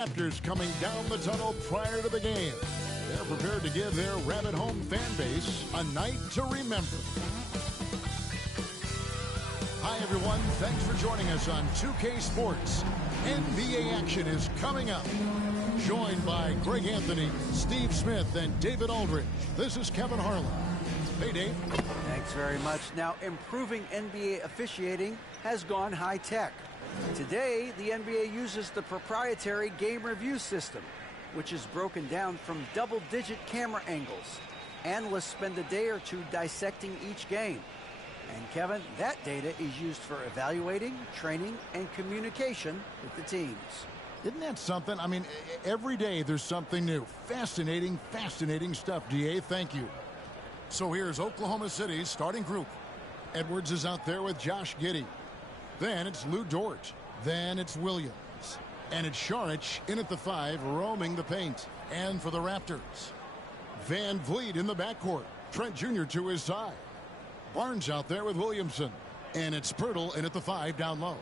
Raptors coming down the tunnel prior to the game. They're prepared to give their rabid home fan base a night to remember. Hi, everyone. Thanks for joining us on 2K Sports. NBA action is coming up. Joined by Greg Anthony, Steve Smith, and David Aldridge. This is Kevin Harlan. Hey, Dave. Thanks very much. Now, improving NBA officiating has gone high-tech. Today, the NBA uses the proprietary game review system, which is broken down from double-digit camera angles. Analysts spend a day or two dissecting each game. And, Kevin, that data is used for evaluating, training, and communication with the teams. Isn't that something? I mean, every day there's something new. Fascinating, fascinating stuff, DA. Thank you. So here's Oklahoma City's starting group. Edwards is out there with Josh Giddey. Then it's Lou Dort. Then it's Williams. And it's Saric in at the 5, roaming the paint. And for the Raptors, Van Vliet in the backcourt. Trent Jr. to his side. Barnes out there with Williamson. And it's Pirtle in at the 5 down low.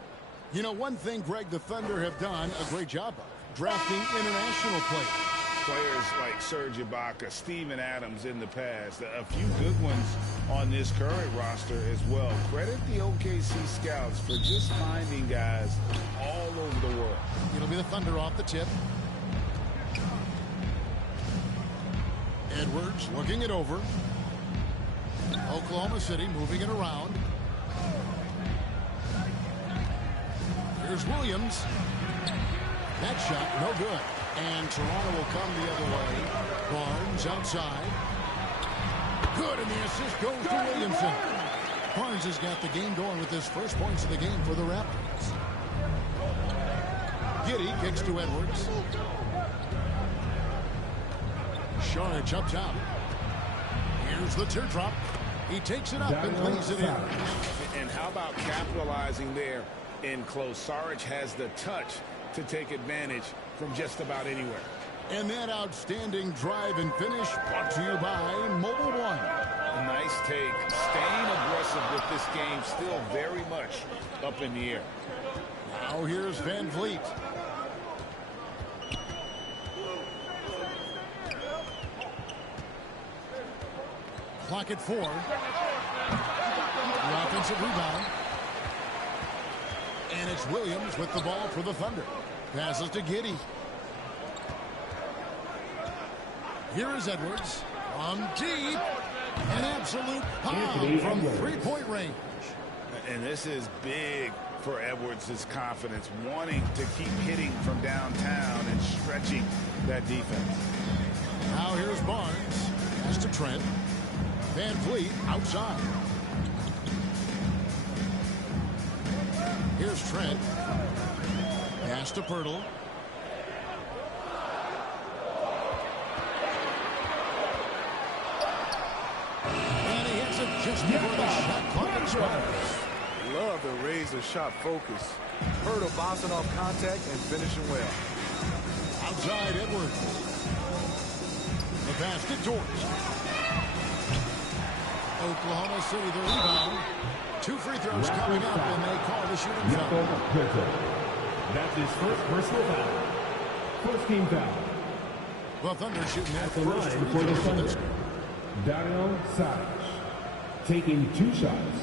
You know, one thing, Greg, the Thunder have done a great job of drafting international players. Players like Serge Ibaka, Steven Adams in the past, a few good ones on this current roster as well. Credit the OKC scouts for just finding guys all over the world. It'll be the Thunder off the tip. Edwards looking it over. Oklahoma City moving it around. Here's Williams. That shot, no good. And Toronto will come the other way. Barnes outside. Good, and the assist goes to Williamson. Barnes has got the game going with his first points of the game for the Raptors. Giddey kicks to Edwards. Saric up top. Here's the teardrop. He takes it up and plays it in. And how about capitalizing there in close? Saric has the touch to take advantage from just about anywhere. And that outstanding drive and finish brought to you by Mobile One. Nice take. Staying aggressive with this game, still very much up in the air. Now here's Van Vliet. Clock at 4. The offensive rebound. And it's Williams with the ball for the Thunder. Passes to Giddey. Here is Edwards from deep. An absolute bomb from three-point range. And this is big for Edwards' confidence, wanting to keep hitting from downtown and stretching that defense. Now here's Barnes. Pass to Trent. Van Vliet outside. Here's Trent. Pass to Pirtle. And he hits it just before the shot clock expires. Love the razor shot focus. Pirtle bouncing off contact and finishing well. Outside Edwards. The pass to Dort. Oklahoma City the rebound. 2 free throws coming up, and they call the shooting foul. That's his first personal foul. First team foul. Well, Thunder shooting that At the first line free for the throw for this Thunder, game. Dario Saric, taking 2 shots.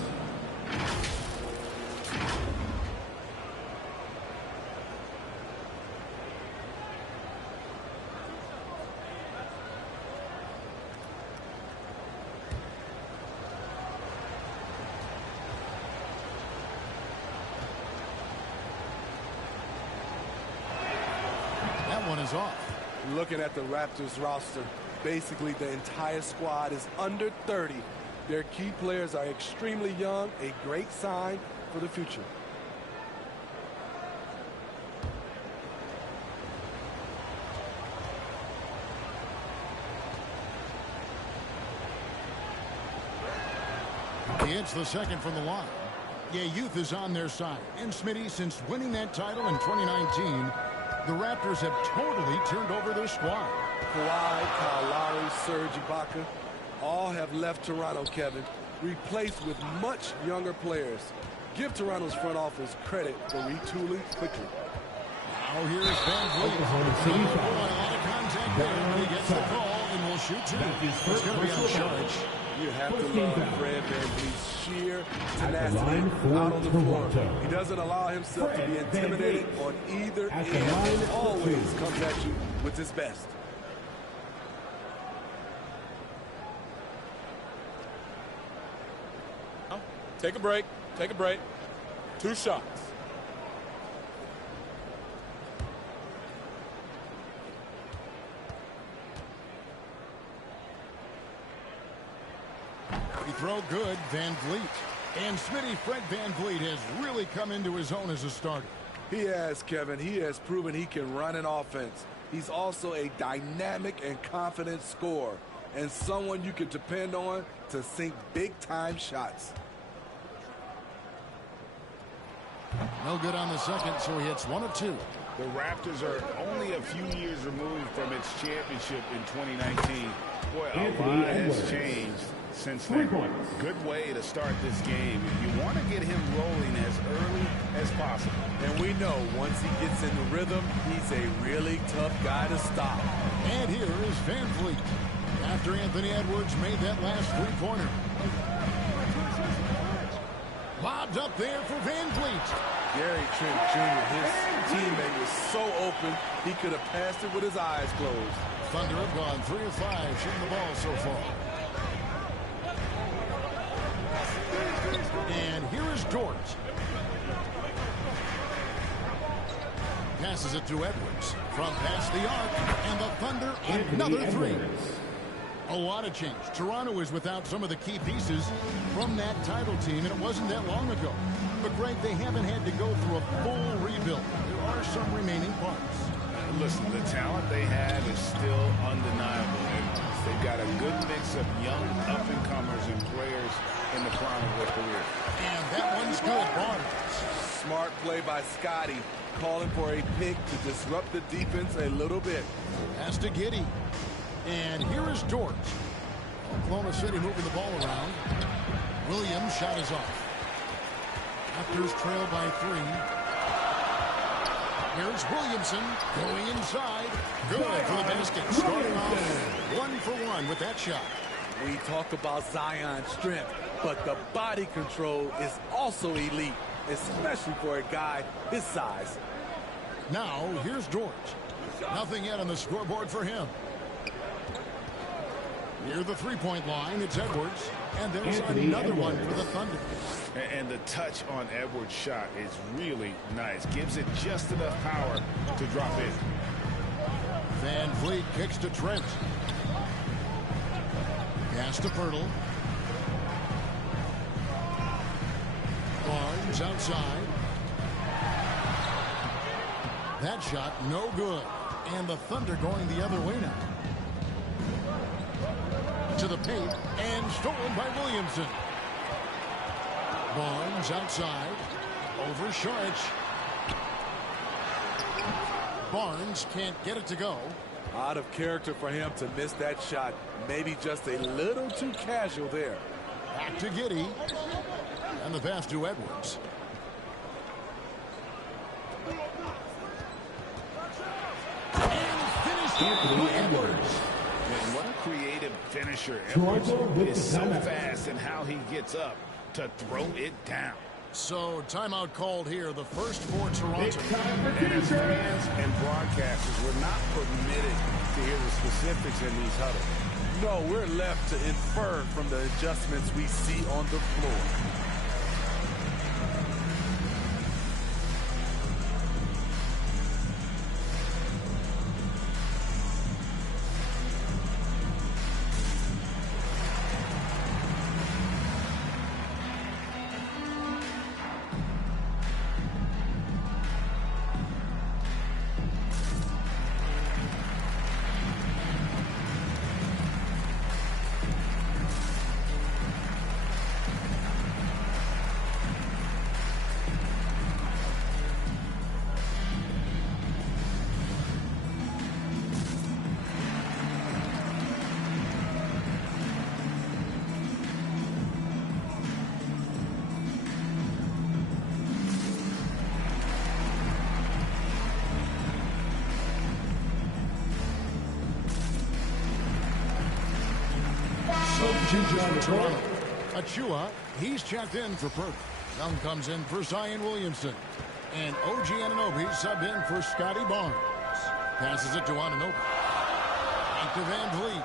One is off. Looking at the Raptors roster, basically the entire squad is under 30. Their key players are extremely young, a great sign for the future. He hits the second from the line. Yeah, youth is on their side. And Smitty, since winning that title in 2019, the Raptors have totally turned over their squad. Kawhi, Kyle Lowry, Serge Ibaka, all have left Toronto, Kevin, replaced with much younger players. Give Toronto's front office credit for retooling quickly. Now Now here's Van Vliet. Oklahoma City A foul. lot of contact there, but he gets the call and will shoot two. It's going to be on charge. You have to love Fred VanVleet's sheer tenacity line for out on the floor. Toronto. He doesn't allow himself to be Fred intimidated VanVleet. on either At the end. line He for always two. comes at you with his best. Take a break. Take a break. 2 shots. He throw good, Van Vliet. And Smitty, Fred Van Vliet has really come into his own as a starter. He has, Kevin. He has proven he can run an offense. He's also a dynamic and confident scorer and someone you can depend on to sink big-time shots. No good on the second, so he hits 1 of 2. The Raptors are only a few years removed from its championship in 2019. Boy, a lot has changed since then. Good way to start this game. You want to get him rolling as early as possible. And we know once he gets in the rhythm, he's a really tough guy to stop. And here is Van Vliet. After Anthony Edwards made that last three-pointer. Lobbed up there for Van Vliet. Gary Trent Jr., his teammate, was so open, he could have passed it with his eyes closed. Thunder have gone 3 of 5 shooting the ball so far. And here is Dort. Passes it to Edwards from past the arc, and the Thunder another 3. A lot of change. Toronto is without some of the key pieces from that title team, and it wasn't that long ago. But, Greg, they haven't had to go through a full rebuild. There are some remaining parts. Listen, the talent they have is still undeniable. They've got a good mix of young up-and-comers and players in the prime of their career. And that one's good. Barnes. Smart play by Scotty, calling for a pick to disrupt the defense a little bit. Pass to Giddey. And here is Dort. Oklahoma City moving the ball around. Williams' shot is off. Raptors trail by 3. Here's Williamson going inside. Good for the basket. Starting off 1 for 1 with that shot. We talk about Zion's strength, but the body control is also elite, especially for a guy his size. Now, here's Dort. Nothing yet on the scoreboard for him. Near the three-point line, it's Edwards. And there's another one for the Thunder. And the touch on Edwards' shot is really nice. Gives it just enough power to drop in. Van Vliet kicks to Trent. Pass to Pirtle. Barnes outside. That shot no good. And the Thunder going the other way now. To the paint and stolen by Williamson. Barnes outside. Over Saric. Barnes can't get it to go. Out of character for him to miss that shot. Maybe just a little too casual there. Back to Giddey. And the pass to Edwards. And finished by Edwards. And what a creative finisher. Toronto Edwards with is the so timeout. fast in how he gets up to throw it down. So timeout called here. The first for Toronto. And as fans and broadcasters, we're not permitted to hear the specifics in these huddles. No, we're left to infer from the adjustments we see on the floor. changes for Toronto. Achua, he's checked in for Perk. Young comes in for Zion Williamson. And OG Anunoby subbed in for Scotty Barnes. Passes it to Anunoby. Back to Van Vliet.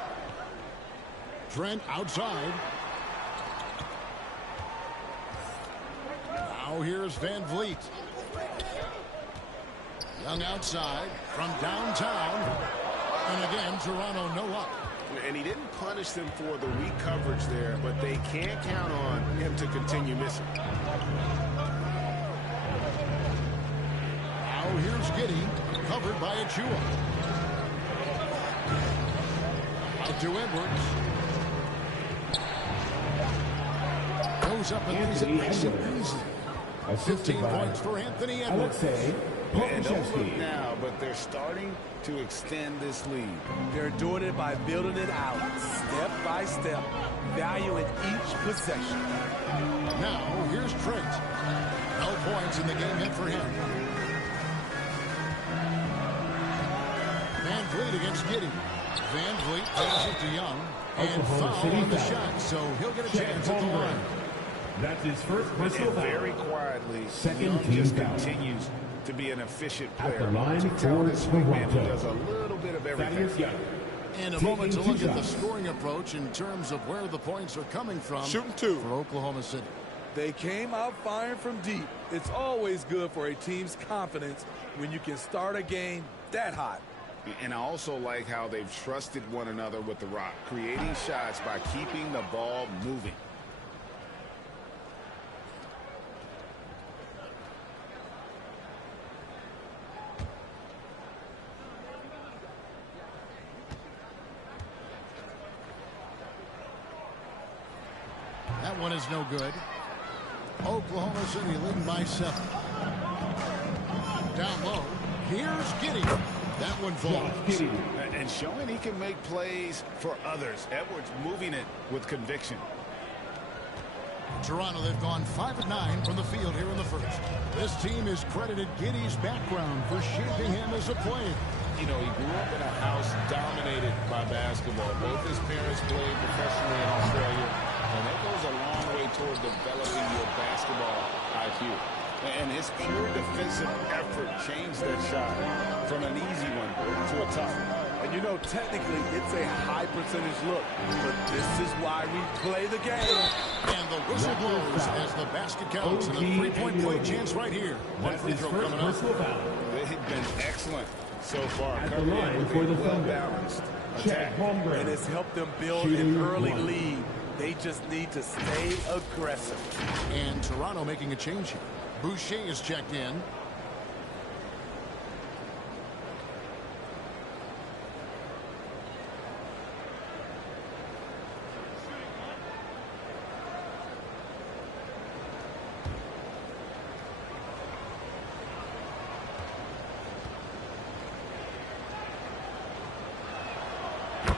Trent outside. Now here's Van Vliet. Young outside from downtown. And again, Toronto no up. And he didn't punish them for the weak coverage there, but they can't count on him to continue missing. Now here's Giddey, covered by Achua. Out to Edwards. Goes up and lays it nice and easy. 15 points for Anthony Edwards. And don't look now, but they're starting to extend this lead. They're doing it by building it out, step by step, valuing each possession. Now, here's Trent. No points in the game yet for him. Van Vliet against Giddey. Van Vliet passes it to Young. And foul on the shot, so he'll get a chance at the line. That's his first personal foul. Very quietly, Second Young team just foul. continues to be an efficient At player. the line To for tell this big man who Toronto. does a little bit of everything. Thaddeus Young. And a moment to Taking look two at the shots. scoring approach in terms of where the points are coming from. Shooting two. For Oklahoma City. They came out firing from deep. It's always good for a team's confidence when you can start a game that hot. And I also like how they've trusted one another with the rock, creating shots by keeping the ball moving. That one is no good. Oklahoma City leading by 7. Down low. Here's Giddey. That one falls. And showing he can make plays for others. Edwards moving it with conviction. Toronto, they've gone 5 of 9 from the field here in the first. This team has credited Giddey's background for shaping him as a player. You know, he grew up in a house dominated by basketball. Both his parents played professionally in Australia, and that goes a long way toward developing your basketball IQ. And his pure defensive effort changed that shot from an easy one to a tough one. And you know, technically, it's a high percentage look, but this is why we play the game. And the whistle blows as the basket counts, and a three-point play chance right here. One free throw coming up. They've been excellent so far. At the Coming line in for with the a Thunder. well-balanced attack. And it's helped them build Shooting an early one. lead. They just need to stay aggressive. And Toronto making a change here. Boucher is checked in.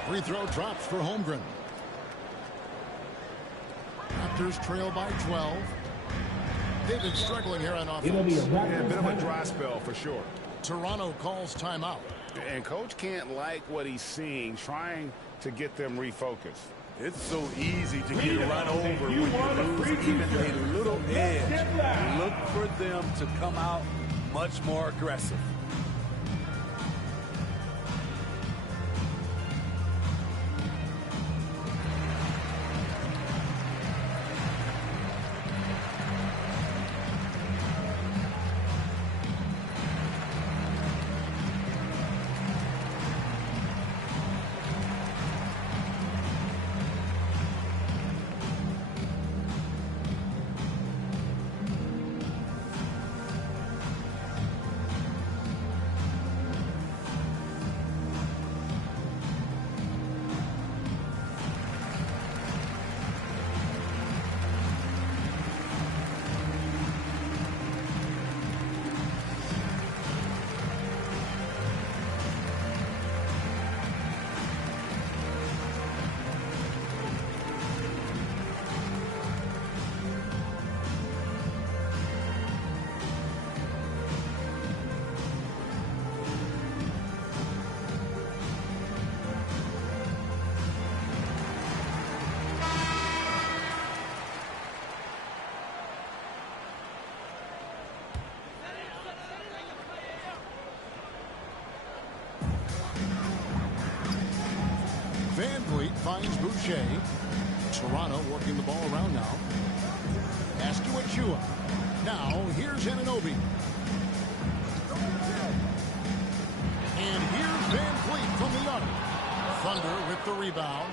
Free throw drops for Holmgren. Raptors trail by 12. They've been struggling here on It'll be a offense. Yeah, a bit of a Raptors. dry spell for sure. Toronto calls timeout. And coach can't like what he's seeing, trying to get them refocused. It's so easy to get run over when you lose even a little edge. Look for them to come out much more aggressive. Van Vliet finds Boucher. Toronto working the ball around now. Pass to Achua. Now here's Anunoby. And here's Van Vliet from the arc. Thunder with the rebound.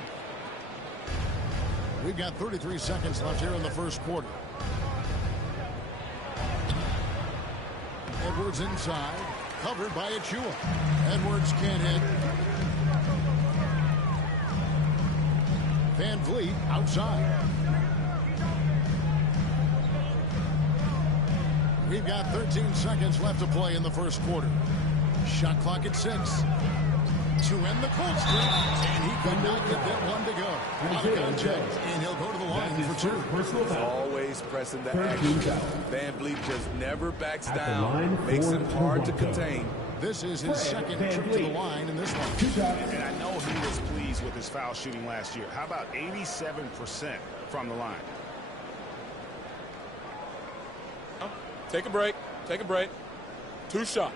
We've got 33 seconds left here in the first quarter. Edwards inside. Covered by Achua. Edwards can't hit. Van Vliet outside. We've got 13 seconds left to play in the first quarter. Shot clock at 6. To end the cold streak, and he could not get that one to go. Out of contact, and he'll go to the line for 2. He's always pressing the action. Van Vliet just never backs down. Makes him hard to contain. This is his second trip to the line in this one. And I know he was pleased with his foul shooting last year. How about 87% from the line? Take a break. Take a break. 2 shots.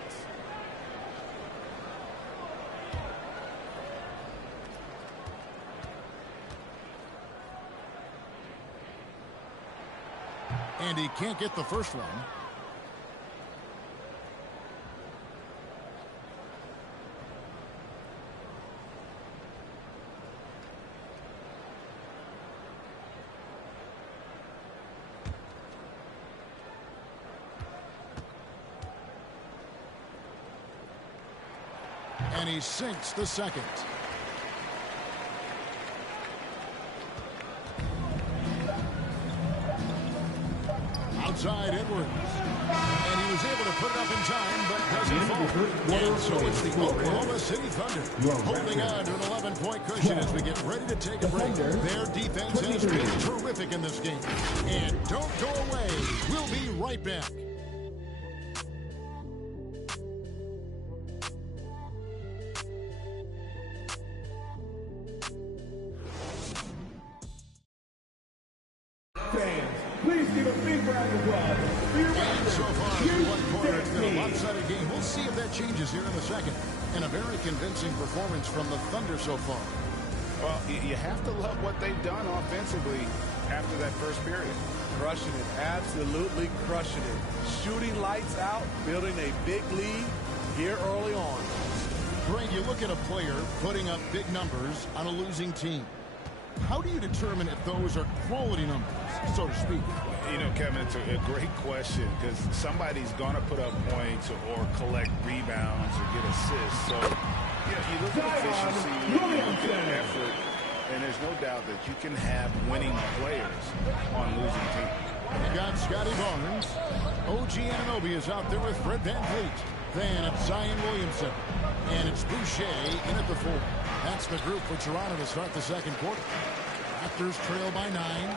And he can't get the first one. And he sinks the second. Outside Edwards. And he was able to put it up in time, but doesn't fall. And so it's the Oklahoma City Thunder holding on to an 11-point cushion as we get ready to take a break. Their defense has been terrific in this game. And don't go away. We'll be right back. Please give a big round of applause. And so far, in one quarter, it's been a lopsided game. We'll see if that changes here in the second. And a very convincing performance from the Thunder so far. Well, you have to love what they've done offensively after that first period. Crushing it. Absolutely crushing it. Shooting lights out, building a big lead here early on. Greg, you look at a player putting up big numbers on a losing team. How do you determine if those are quality numbers, so to speak? You know, Kevin, it's a great question because somebody's going to put up points or collect rebounds or get assists. So, you look at efficiency, you look at effort, and there's no doubt that you can have winning players on losing teams. You got Scotty Barnes. OG Anunoby is out there with Fred Van Vliet. Then it's Zion Williamson. And it's Boucher in at the 4. That's the group for Toronto to start the second quarter. Raptors trail by 9.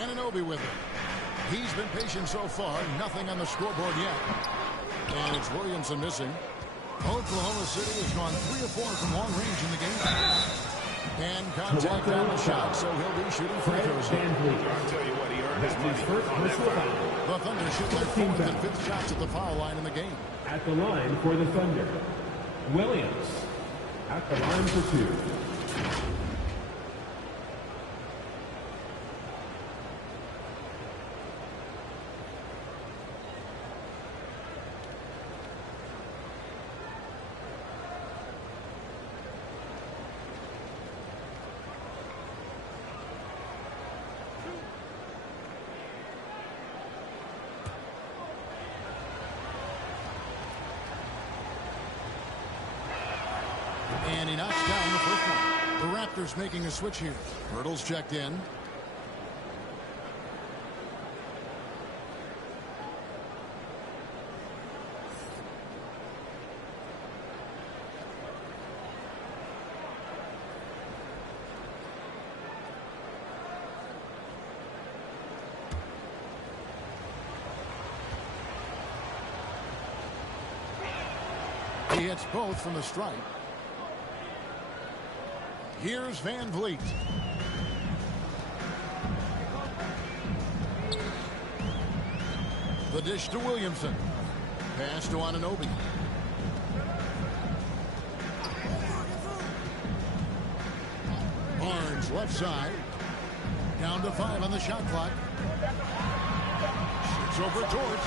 Anunoby with it. He's been patient so far. Nothing on the scoreboard yet. And it's Williamson missing. Oklahoma City has gone 3 of 4 from long range in the game. And contact on the shot, so he'll be shooting free throws. I'll tell you what, he earned his money on that foul. The Thunder shoot their 4th and 5th shots at the foul line in the game. At the line for the Thunder, Williams. At the line for 2. And he knocks down the first one. The Raptors making a switch here. Hurdle's checked in. He hits both from the stripe. Here's Van Vliet. The dish to Williamson. Pass to Anunoby. Barnes, left side. Down to 5 on the shot clock. Shoots over George.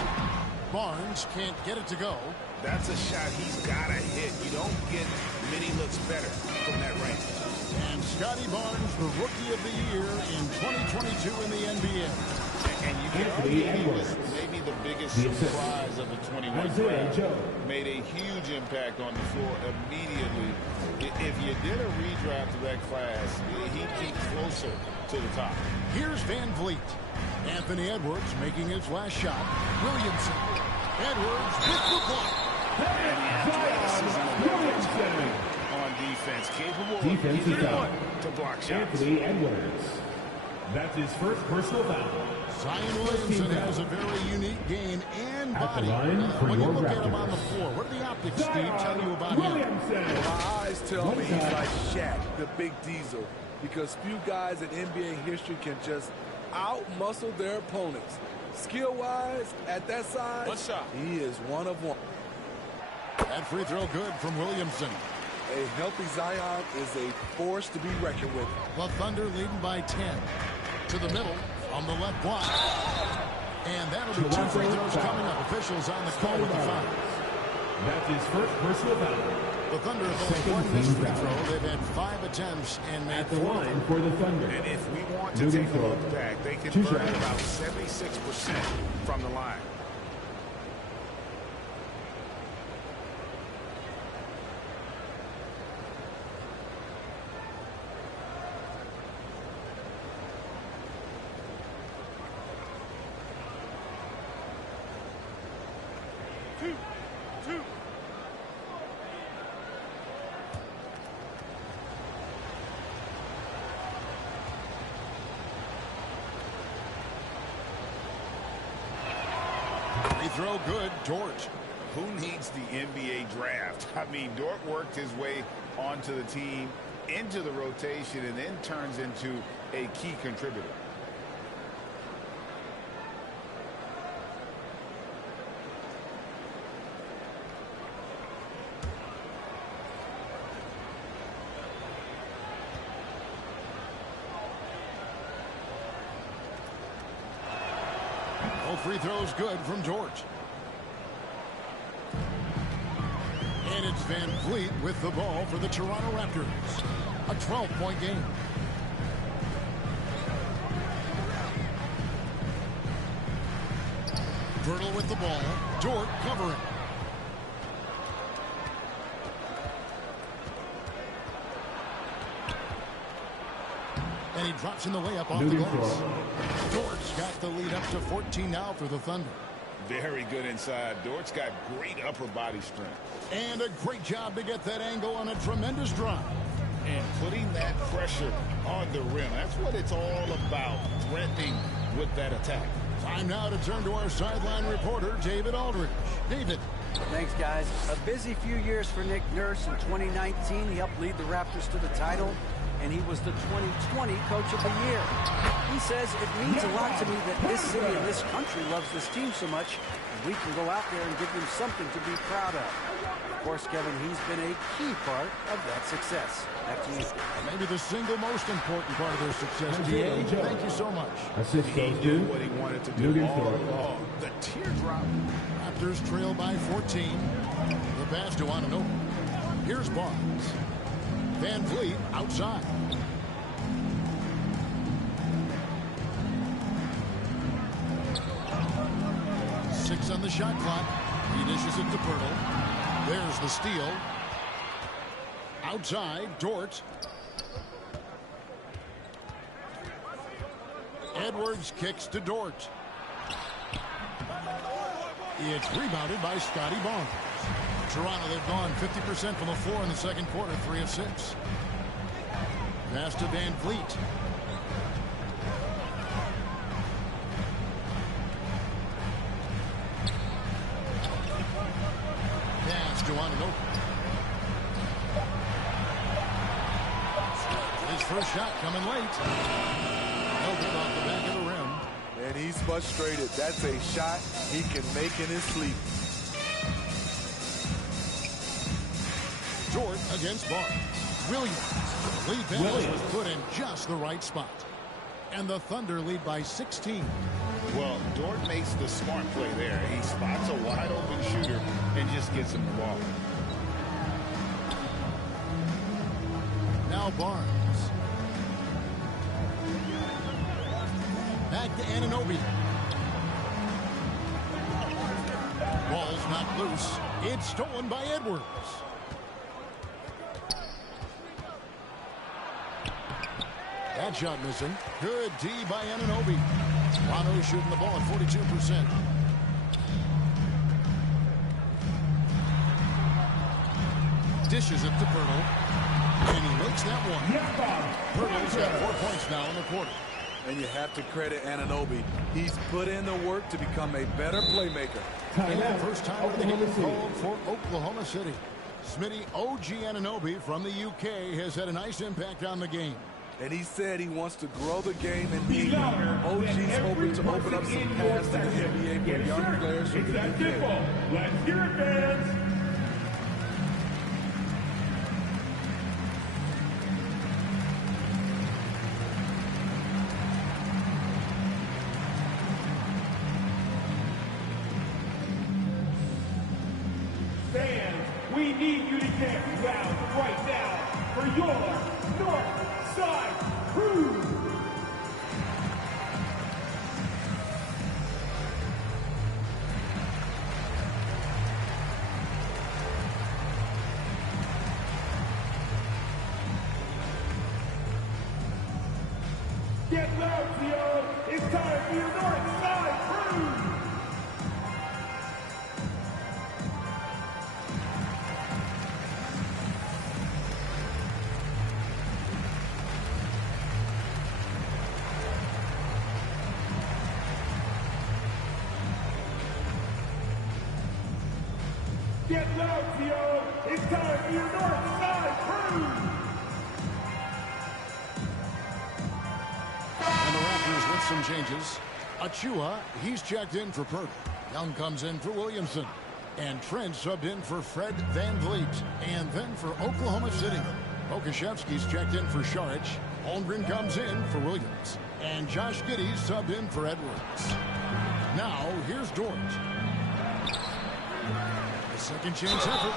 Barnes can't get it to go. That's a shot he's got to hit. You don't get many looks better from that range. And Scotty Barnes, the Rookie of the Year in 2022 in the NBA. And you can argue he was maybe the biggest surprise of the 21 draft. Made a huge impact on the floor immediately. If you did a redraft of that class, he'd get closer to the top. Here's Van Vliet. Anthony Edwards making his last shot. Williamson. Edwards with the block. And the athleticism on defense, capable of anyone to block shots. Anthony Edwards. That's his first personal foul. Zion Williamson has a very unique game and body. When you look at him on the floor, what do the optics, Steve, tell you about him? Well, my eyes tell me he's like Shaq, the big diesel, because few guys in NBA history can just out-muscle their opponents. Skill-wise, at that size, he is one of one. That free throw good from Williamson. A healthy Zion is a force to be reckoned with. The Thunder leading by 10. To the middle, on the left block. And that'll be 2 free throws coming up. Officials on the call with the foul. That's his first personal foul. The Thunder have only 1 missed free throw. They've had 5 attempts and made 4 line for the Thunder. And if we want to take a look back, they can burn about 76% from the line. Throw good, George. Who needs the NBA draft? I mean, Dort worked his way onto the team, into the rotation, and then turns into a key contributor. Free throws good from George. And it's Van Vliet with the ball for the Toronto Raptors. A 12-point game. Viertel with the ball. Dort covering. And he drops in the layup off the glass. Dort's got the lead up to 14 now for the Thunder. Very good inside. Dort's got great upper body strength. And a great job to get that angle on a tremendous drive. And putting that pressure on the rim. That's what it's all about, threatening with that attack. Time now to turn to our sideline reporter, David Aldridge. David. Thanks, guys. A busy few years for Nick Nurse. In 2019, he helped lead the Raptors to the title, and he was the 2020 Coach of the Year. He says it means a lot to me that this city and this country loves this team so much, and we can go out there and give them something to be proud of. Of course, Kevin, he's been a key part of that success. Back to you. Maybe the single most important part of their success, D.A. Thank you so much. He did what he wanted to do all along. The teardrop. Raptors trail by 14. The pass to Anunoby. Here's Barnes. Van Vliet outside. Six on the shot clock. He dishes it to Pirtle. There's the steal. Outside, Dort. Edwards kicks to Dort. It's rebounded by Scotty Barnes. Toronto, they've gone 50% from the floor in the second quarter, 3 of 6. Pass to Van Vliet. Pass to Anunoby. His first shot coming late. No good off the back of the rim. And he's frustrated. That's a shot he can make in his sleep. Dort against Barnes. Williams. The lead pass was put in just the right spot. And the Thunder lead by 16. Well, Dort makes the smart play there. He spots a wide open shooter and just gets him the ball. Now Barnes. Back to Anunoby. Ball's not loose. It's stolen by Edwards. That shot missing. Good D by Anunoby. Toronto shooting the ball at 42%. Dishes it to Pirtle. And he makes that one. Pirtle's got 4 points now in the quarter. And you have to credit Anunoby. He's put in the work to become a better playmaker. And the first time of the game called for Oklahoma City. Smitty, OG Anunoby from the UK has had a nice impact on the game. And he said he wants to grow the game in England. OG's hoping to open up some paths to the NBA for young players from the UK. Let's hear it, fans. Fans, we need you to get loud right now for your North Side Crew. Get loud, Theo. It's time for your North Side Crew. Get loud, Theo. It's time for your North Side Crew. And the Raptors with some changes. Achua, he's checked in for Pirtle. Young comes in for Williamson. And Trent subbed in for Fred VanVleet. And then for Oklahoma City, Okashevsky's checked in for Saric. Holmgren comes in for Williams. And Josh Giddey subbed in for Edwards. Now, here's Dort. Second chance effort.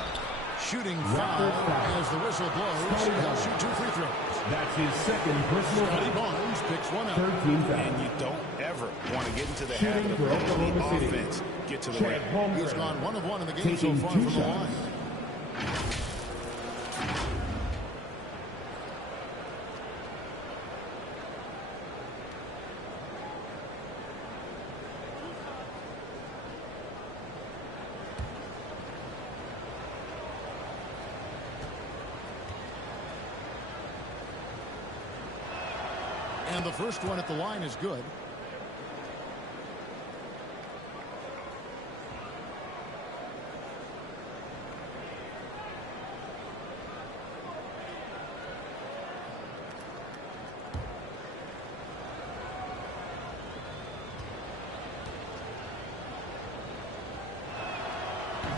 Shooting foul as the whistle blows. He'll shoot 2 free throws. That's his second personal Scotty Barnes picks one up. 13 fouls. And you don't ever want to get into the Shooting habit of for letting the Oklahoma City. offense get to the rim. He's gone 1 of 1 in the game so Taking far 2 from the shots. line. And the first one at the line is good.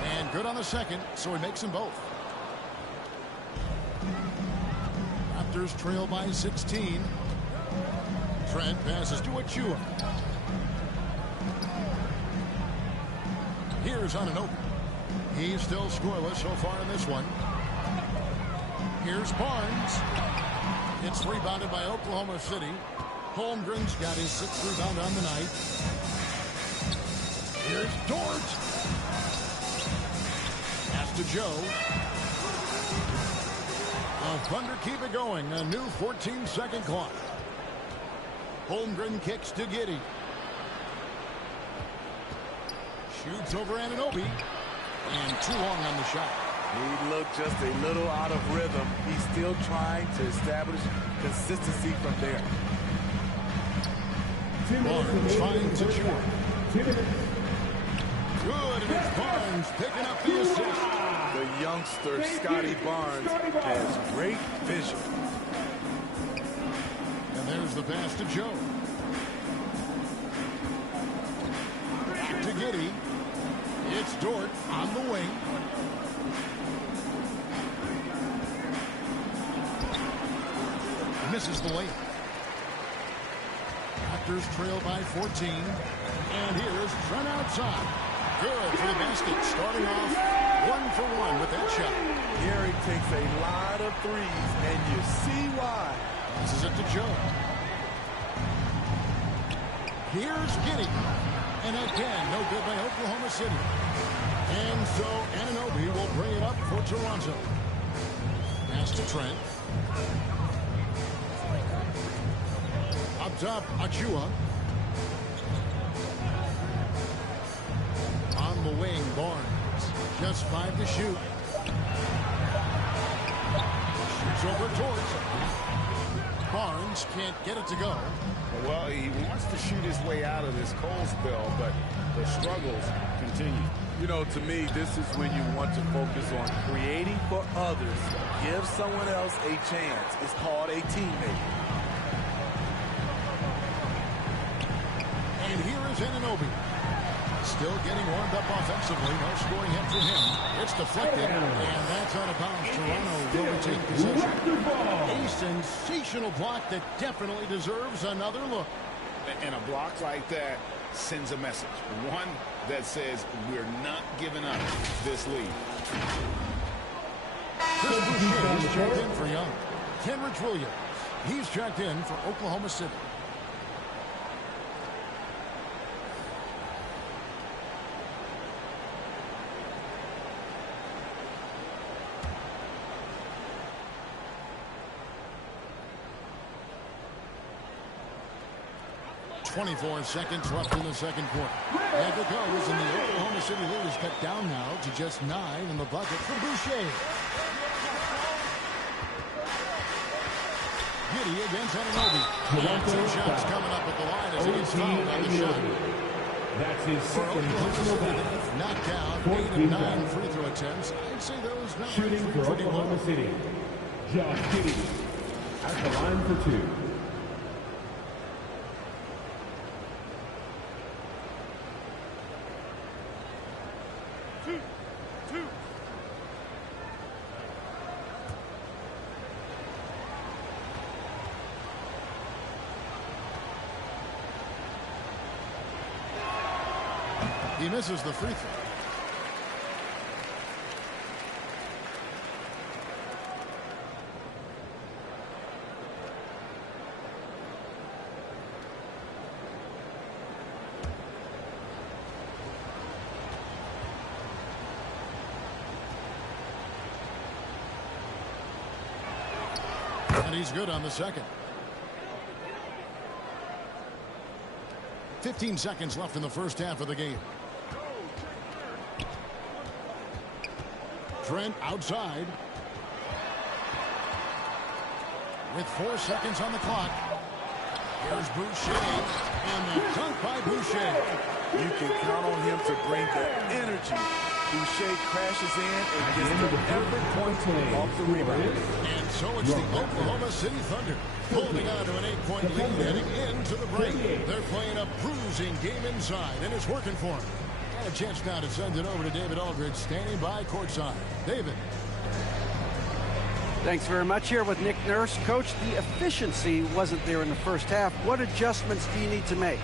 And good on the second, so he makes them both. Raptors trail by 16. Trent passes to Achua. Here's Anunoby. He's still scoreless so far in this one. Here's Barnes. It's rebounded by Oklahoma City. Holmgren's got his 6th rebound on the night. Here's Dort. Pass to Joe. The Thunder keep it going. A new 14-second clock. Holmgren kicks to Giddey. Shoots over Anunoby. And too long on the shot. He looked just a little out of rhythm. He's still trying to establish consistency from there. Barnes finds Achua. 2 minutes. Good, and it's Barnes picking up the assist. The youngster, Scotty Barnes, has great vision. And there's the pass to Joe. Back to Giddey. It's Dort on the wing. misses the layup. Raptors trail by 14. And here's Trent outside. Good for the basket. Starting off 1-for-1 with that shot. Gary takes a lot of threes, and you see why. This is it to Joe. Here's Giddey. And again, no good by Oklahoma City. And so Anunoby will bring it up for Toronto. Pass to Trent. Up top, Achua. On the wing, Barnes. Just 5 to shoot. Shoots over towards. Barnes can't get it to go. Well, he wants to shoot his way out of this cold spell, but the struggles continue. You know, to me, this is when you want to focus on creating for others. Give someone else a chance. It's called a teammate. And here is Anunoby. Still getting warmed up offensively. No scoring hit from him. It's deflected, and that's out of bounds. Toronto will retain possession. A sensational block that definitely deserves another look. And a block like that sends a message. One that says we're not giving up this lead. Chris Boucher is checked in for Young. Kenrich Williams, he's checked in for Oklahoma City. .24 seconds left in the second quarter. And it goes, and the Oklahoma City lead is cut down now to just 9 in the bucket for Boucher. Giddey against Anunoby. And 2 shots coming up at the line as he gets fouled on the shot. That's his For second Oklahoma personal City, best. they've knocked down 8 of 14 9 fouls. free throw attempts. I'd say those numbers Shooting for pretty low. Oklahoma City, Josh Giddey at the line for 2. He misses the free throw. And he's good on the second. 15 seconds left in the first half of the game. Trent outside. With 4 seconds on the clock. Here's Boucher. And the dunk by Boucher. You can count on him to bring the energy. Boucher crashes in and gets the every point off the rebound. And so it's the Oklahoma City Thunder holding on to an 8-point lead heading into the break. They're playing a bruising game inside, and it's working for them. A chance now to send it over to David Aldridge, standing by courtside. David. Thanks very much. Here with Nick Nurse. Coach, the efficiency wasn't there in the first half. What adjustments do you need to make?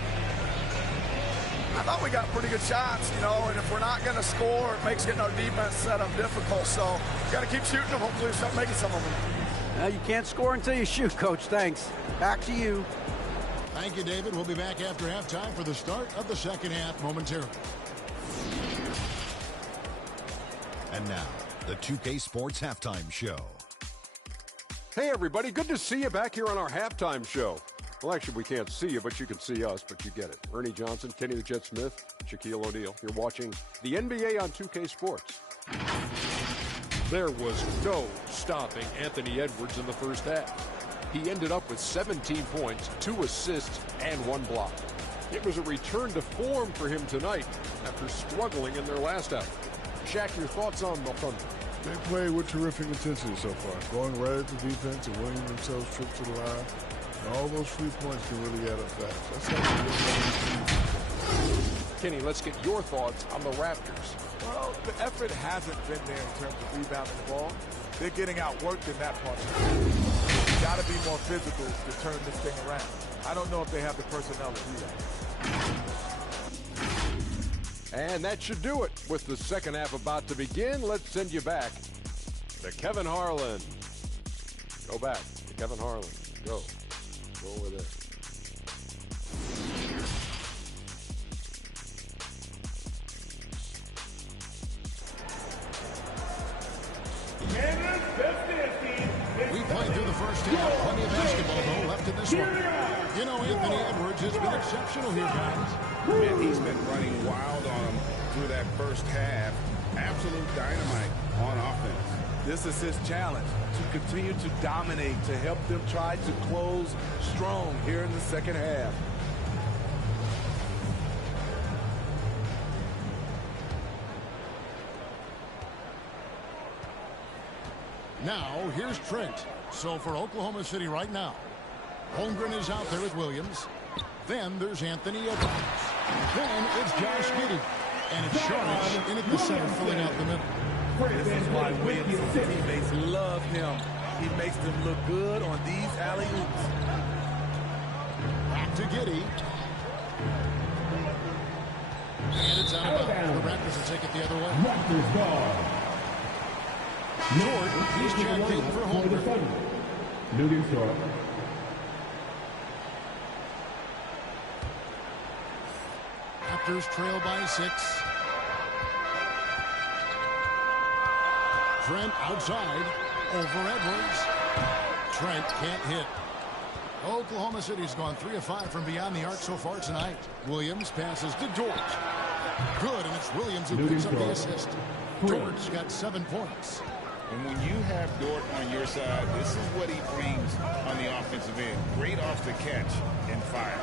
I thought we got pretty good shots, you know, and if we're not going to score, it makes getting our defense set up difficult. So got to keep shooting them. Hopefully we start making some of them. You can't score until you shoot, Coach. Thanks. Back to you. Thank you, David. We'll be back after halftime for the start of the second half momentarily. And now, the 2K Sports Halftime Show. Hey, everybody. Good to see you back here on our halftime show. Well, actually, we can't see you, but you can see us, but you get it. Ernie Johnson, Kenny the Jet Smith, Shaquille O'Neal. You're watching the NBA on 2K Sports. There was no stopping Anthony Edwards in the first half. He ended up with 17 points, 2 assists, and 1 block. It was a return to form for him tonight after struggling in their last effort. Shaq, your thoughts on the Thunder? They played with terrific intensity so far, going right at the defense and winning themselves trips to the line. And all those free points can really add up fast. That's how Kenny, let's get your thoughts on the Raptors. Well, the effort hasn't been there in terms of rebounding the ball. They're getting outworked in that part of the game. got to be more physical to turn this thing around. I don't know if they have the personnel to do that. And that should do it. With the second half about to begin, let's send you back to Kevin Harlan. Go back to Kevin Harlan. Go over there. We played through the first half. Plenty of basketball, though, left in this one. You know, Anthony Edwards has been exceptional here, guys. Man, he's been running wild on them through that first half. Absolute dynamite on offense. This is his challenge, to continue to dominate, to help them try to close strong here in the second half. Now, here's Trent. So for Oklahoma City right now, Holmgren is out there with Williams. Then there's Anthony Edwards. Then it's Josh Giddey. And it's Sharp in at the center, filling out the middle. This is why Williams' teammates love him. He makes them look good on these alley-oops. Back to Giddey. And it's out of bounds. The Raptors will take it the other way. Raptors ball. Jordan, he's checked in for Holmgren. Moving short. Raptors trail by 6. Trent outside. Over Edwards. Trent can't hit. Oklahoma City's gone 3 of 5 from beyond the arc so far tonight. Williams passes to Dort. Good, and it's Williams who picks up the assist. Dort's got 7 points. And when you have Dort on your side, this is what he brings on the offensive end. Great off the catch and fire.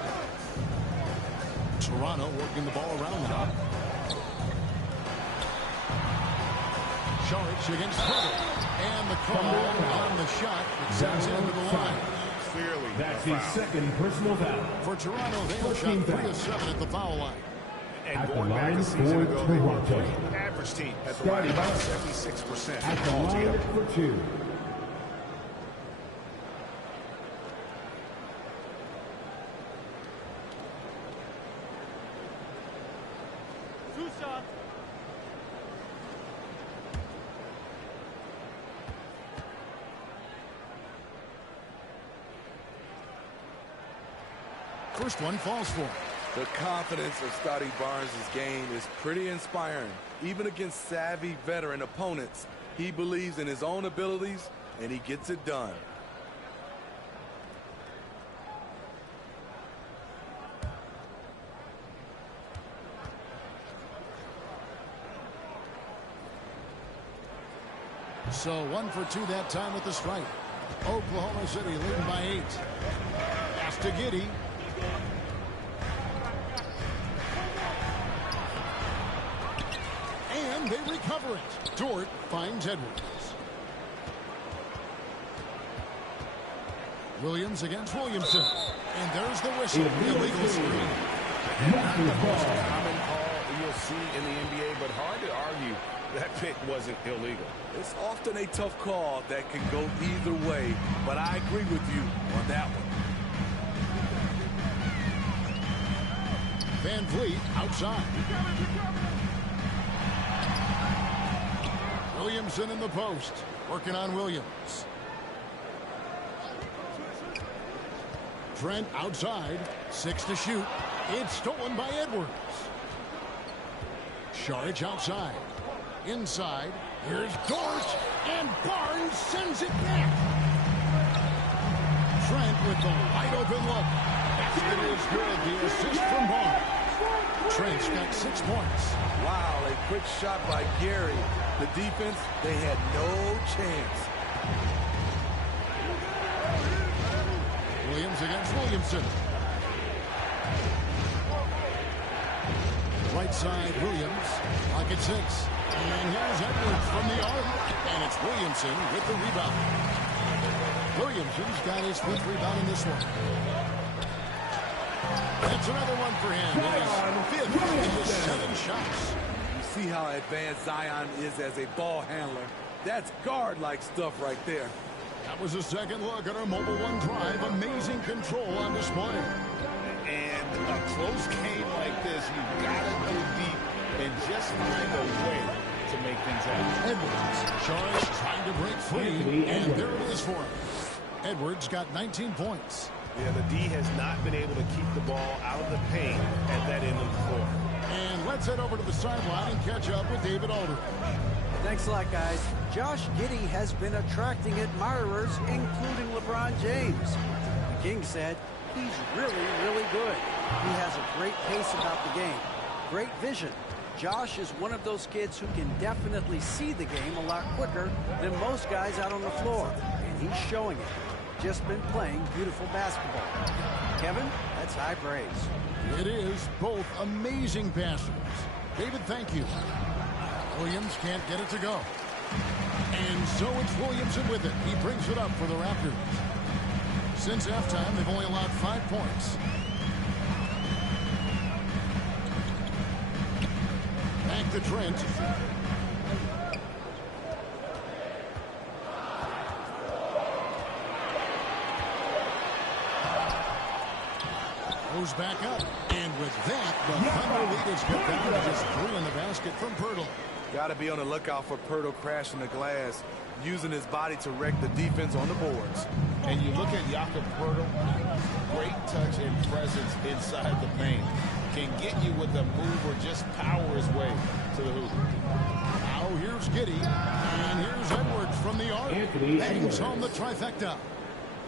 Toronto working the ball around them. Sharp against Trevor. And the call on the shot that sends him to the line. Clearly, that's his second personal foul. For Toronto, they have shot 3 of 7 at the foul line. And at going the back line a season ago, they were Toronto. an average team at the line, about 76%. At the line for 2. First one falls for him. The confidence of Scotty Barnes' game is pretty inspiring. Even against savvy veteran opponents, he believes in his own abilities, and he gets it done. So 1 for 2 that time with the strike. Oklahoma City leading by 8. Pass to Giddey. And they recover it. Dort finds Edwards. Williams against Williamson. And there's the whistle. Illegal screen. Not the most common call you'll see in the NBA, but hard to argue that pick wasn't illegal. It's often a tough call that can go either way, but I agree with you on that one. Van Vliet outside. Williamson in the post. Working on Williams. Trent outside. 6 to shoot. It's stolen by Edwards. Sharp outside. Inside. Here's Dort. And Barnes sends it back. Trent with the wide open look. Basket is good. The assist from Barnes. Trent's got 6 points. Wow, a quick shot by Gary. The defense, they had no chance. Williams against Williamson. Right side, Williams. Pocket 6. And here's Edwards from the arc. And it's Williamson with the rebound. Williamson's got his 5th rebound in this one. That's another one for him. His 5th in his 7 shots. You see how advanced Zion is as a ball handler. That's guard-like stuff right there. That was a second look at our Mobile One Drive. Amazing control on display. And a close game like this, you've got to go deep and just find a way to make things happen. Edwards, Charles trying to break free, and there it is for him. Edwards got 19 points. Yeah, the D has not been able to keep the ball out of the paint at that end of the floor. And let's head over to the sideline and catch up with David Aldridge. Thanks a lot, guys. Josh Giddey has been attracting admirers, including LeBron James. The King said he's really, really good. He has a great pace about the game, great vision. Josh is one of those kids who can definitely see the game a lot quicker than most guys out on the floor, and he's showing it. Just been playing beautiful basketball. Kevin, that's high praise. It is. Both amazing passers. David, thank you. Williams can't get it to go. And so it's Williamson with it. He brings it up for the Raptors. Since halftime, they've only allowed 5 points. Back to Trent. Goes back up. And with that, the Thunder lead is cut down to just 3 in the basket from Pirtle. Got to be on the lookout for Pirtle crashing the glass, using his body to wreck the defense on the boards. And you look at Jakob Pirtle, great touch and presence inside the paint. Can get you with a move or just power his way to the hoop. Now here's Giddey, and here's Edwards from the arc. Bangs home the trifecta.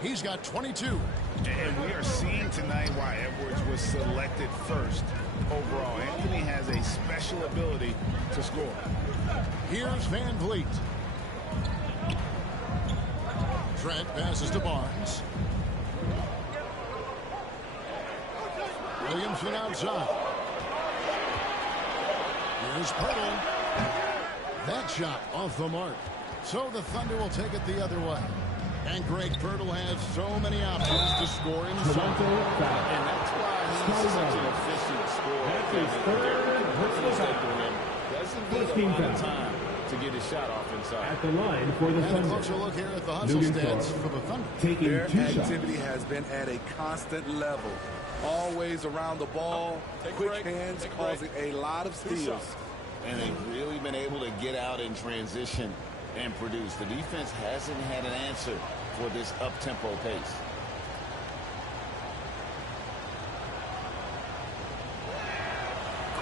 He's got 22. And we are seeing tonight why Edwards was selected first overall. Anthony has a special ability to score. Here's Van Vliet. Trent passes to Barnes. Williamson outside. Here's Pirtle. That shot off the mark. So the Thunder will take it the other way. And Greg Pirtle has so many options to score inside. And that's why he's such an efficient scorer. Doesn't need a lot of time to get his shot off inside. At the line for the And Thunder. a closer look here at the hustle stats for the Thunder. Their activity has been at a constant level. Always around the ball, quick hands, causing a lot of steals. And they've really been able to get out in transition and produce. The defense hasn't had an answer for this up-tempo pace.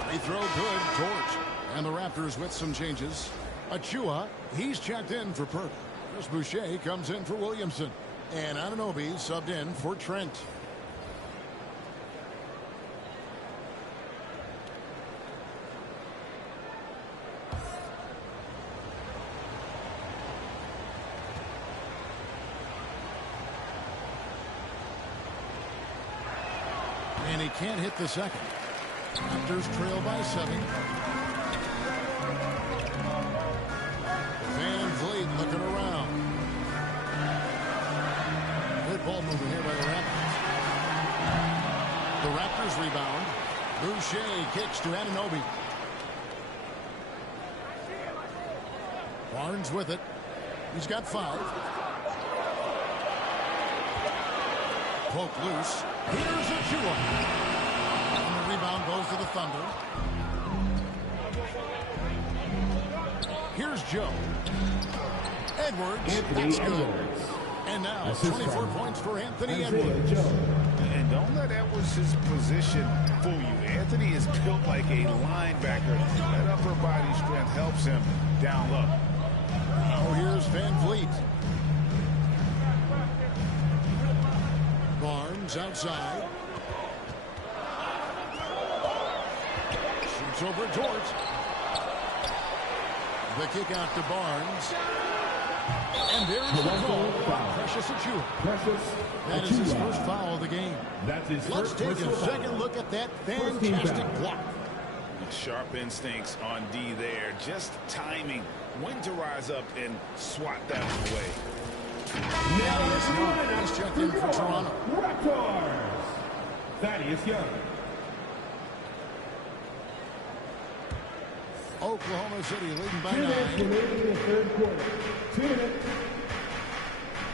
Free throw good. George. And the Raptors with some changes. Achua, he's checked in for Pirtle. Chris Boucher comes in for Williamson. And Anunoby subbed in for Trent. And he can't hit the second. Raptors trail by 7. Van Vliet looking around. Good ball movement here by the Raptors. The Raptors rebound. Boucher kicks to Anunoby. Barnes with it. He's got 5. Poke loose. Here's Achua. And the rebound goes to the Thunder. Here's Joe. Edwards. That's good. And now 24 points for Anthony Edwards. And don't let Edwards' position fool you. Anthony is built like a linebacker. That upper body strength helps him down low. Now here's Van Vliet. Barnes outside. Shoots over Dort. The kick out to Barnes. And there's the call. Precious Achua. That is his first foul of the game. Let's take a second look at that fantastic block. Sharp instincts on D there. Just timing when to rise up and swat that one away. He's checked in for Toronto. Raptors. Thaddeus Young. Oklahoma City leading by 9. Remaining in the third quarter. 2 minutes.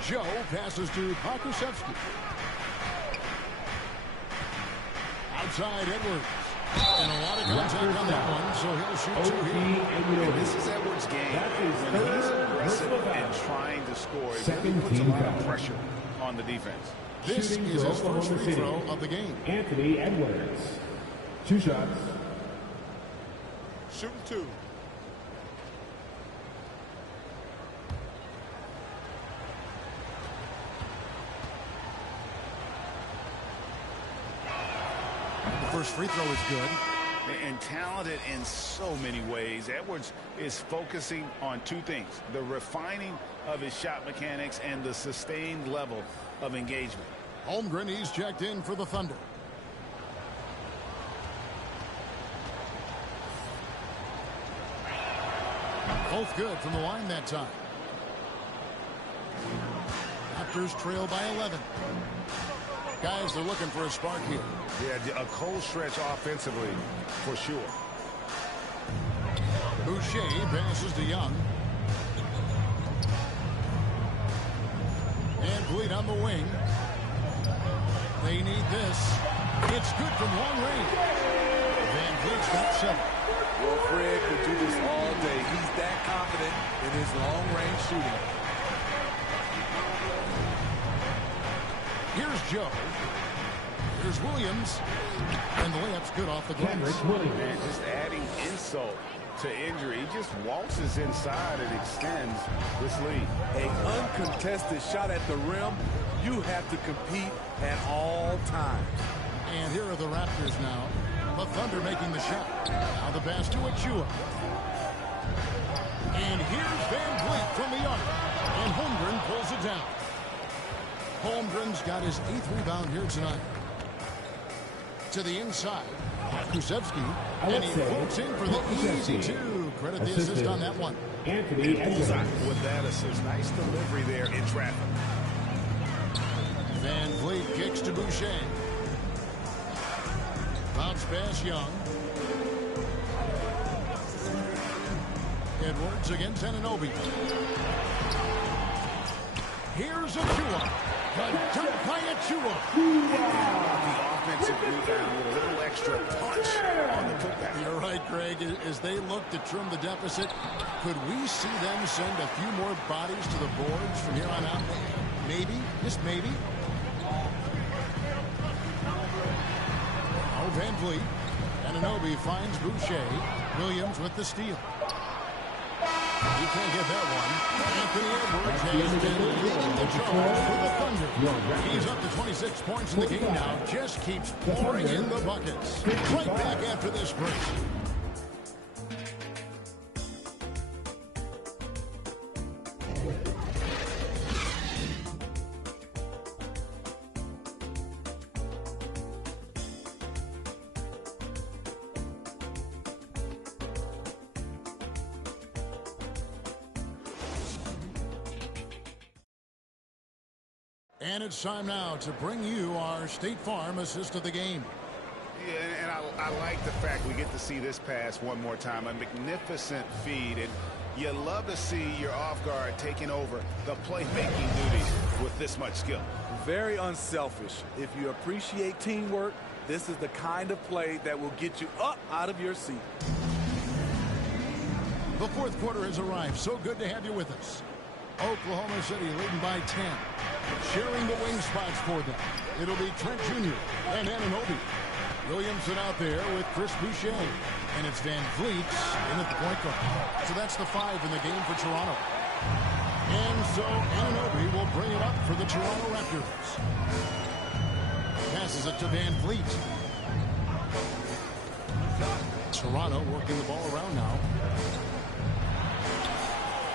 Joe passes to Pokusevski. Outside Edwards. And a lot of contact on that one, so he'll shoot two here. And this is Edwards' game. When he's aggressive and trying to score, it really puts a lot of pressure on the defense. This is his first free throw of the game. Anthony Edwards. 2 shots. Shooting 2. The first free throw is good. And talented in so many ways. Edwards is focusing on 2 things: the refining of his shot mechanics and the sustained level of engagement. Holmgren, he's checked in for the Thunder. Both good from the line that time. Raptors trail by 11. Guys, they're looking for a spark here. Yeah, a cold stretch offensively, for sure. Boucher passes to Young. And Vliet on the wing. They need this. It's good from long range. Van Vliet's got 7. Well, Fred could do this all day. He's that confident in his long-range shooting. Here's Joe. Here's Williams. And the layup's good off the glass. And just adding insult to injury. He just waltzes inside and extends this lead. An uncontested shot at the rim. You have to compete at all times. And here are the Raptors now. The Thunder making the shot. Now the pass to Achua. And here's Van Vliet from the arc. And Holmgren pulls it down. Holmgren's got his 8th rebound here tonight. To the inside. Kusevski. And he floats in for the easy 2. Credit the assist on that one. Anthony Edwards. With that assist. Nice delivery there in traffic. Van Vliet kicks to Boucher. Bounce pass Young. Edwards against Anunoby. Here's Achua. The dunk by Achua. The offensive rebound with a little extra punch on the putback. You're right, Greg. As they look to trim the deficit, could we see them send a few more bodies to the boards from here on out? Maybe, just maybe. Van Vliet. Anunoby finds Boucher. Williams with the steal. He can't get that one. Anthony Edwards has been leading the charge for the Thunder. He's up to 26 points in the game now. Just keeps pouring in the buckets. Right back after this break. And it's time now to bring you our State Farm assist of the game. Yeah, and I like the fact we get to see this pass one more time. A magnificent feed, and you love to see your off guard taking over the playmaking duties with this much skill. Very unselfish. If you appreciate teamwork, this is the kind of play that will get you up out of your seat. The 4th quarter has arrived. So good to have you with us. Oklahoma City leading by 10. Sharing the wing spots for them. It'll be Trent Jr. and Anunoby. Williamson out there with Chris Boucher. And it's Van Vliet in at the point guard. So that's the 5 in the game for Toronto. And so Anunoby will bring it up for the Toronto Raptors. Passes it to Van Vliet. Toronto working the ball around now.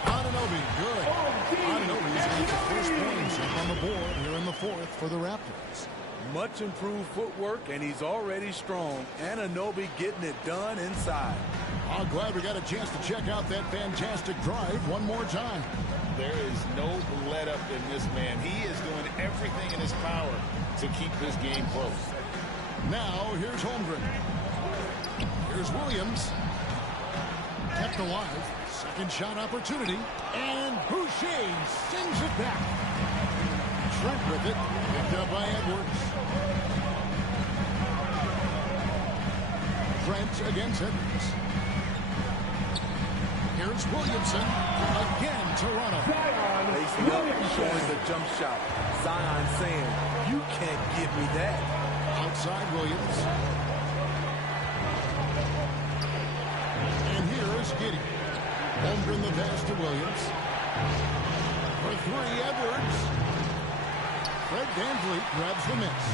Anunoby, good. Anunoby's got the first points up on the board here in the 4th for the Raptors. Much improved footwork, and he's already strong. Anunoby getting it done inside. I'm glad we got a chance to check out that fantastic drive one more time. There is no let-up in this man. He is doing everything in his power to keep this game close. Now, here's Holmgren. Here's Williams. Kept alive. Second shot opportunity. And Boucher sends it back. Trent with it. Picked up by Edwards. Trent against Edwards. Here's Williamson. Again, Toronto. Facing up, showing the jump shot. Zion saying, you can't give me that. Outside Williams. And here is Giddey. Holmgren the pass to Williams. For three, Edwards. Fred VanVleet grabs the miss.